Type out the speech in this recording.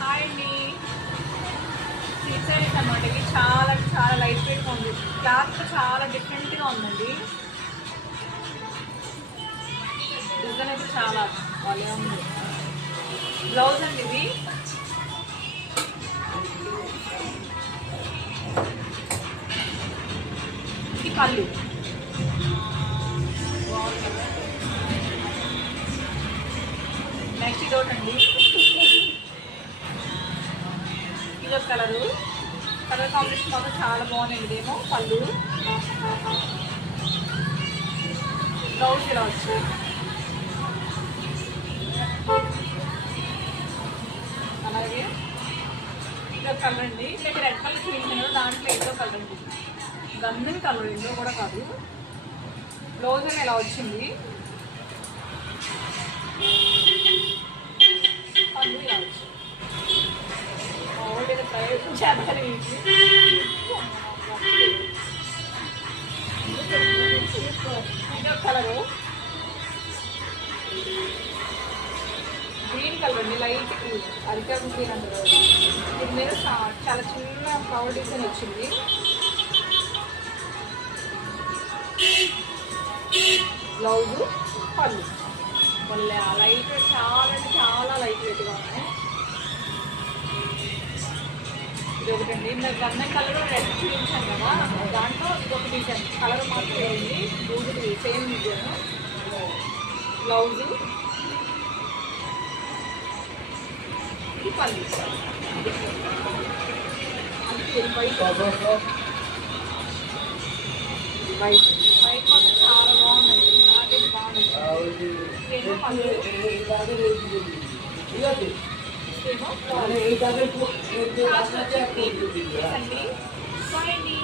హాయ్ అండి. సీసైడ్ అనమాట. ఇది చాలా చాలా లైట్ వెయిట్గా ఉంది. క్లాత్ చాలా డిఫరెంట్గా ఉందండి. డిజైన్ అయితే చాలా బాగా ఉంది. బ్లౌజ్ అండి ఇది. ఇది పళ్ళు. నెక్స్ట్ ఇదొకటి అండి. ఇదొక కలర్ కాంబినేషన్ మాత్రం చాలా బాగుంది. ఇదేమో పళ్ళు, బ్లౌజ్ ఇలా వచ్చి అలాగే ఇదొక కలర్ అండి. ఇక్కడ రెడ్ కలర్ చూపించాను, దాంట్లో ఇదో కలర్ అండి. గంధం కలర్ ఇందో కూడా కాదు. బ్లౌజ్ అని ఇలా వచ్చింది. పళ్ళు ఇలా వచ్చింది. ప్రయోగించారు ఇదో కలరు గ్రీన్ కలర్ అండి. లైట్ అరికాయ గ్రీన్ అంటారు. దీని మీద చాలా చిన్న ఫ్లవర్ డిజైన్ వచ్చింది. బ్లౌజు, పళ్ళు మళ్ళీ లైట్ చాలా అంటే చాలా లైట్ వెయిట్గా ఉన్నాయి. ఇది ఒకటండి. ఇందాక గంధం కలర్ రెడ్ చూపించాను కదా, దాంట్లో ఇదొక డిజైన్ కలర్ మాత్రం ఉంది. బ్లూది సేమ్ డిజైన్. బ్లౌజు, ఇది పళ్ళు. వైట్ వైట్ వైట్ మాత్రం చాలా బాగుందండి. నాకైతే బాగుంది. ఇదేమో పళ్ళు, ఇదేమో అండి.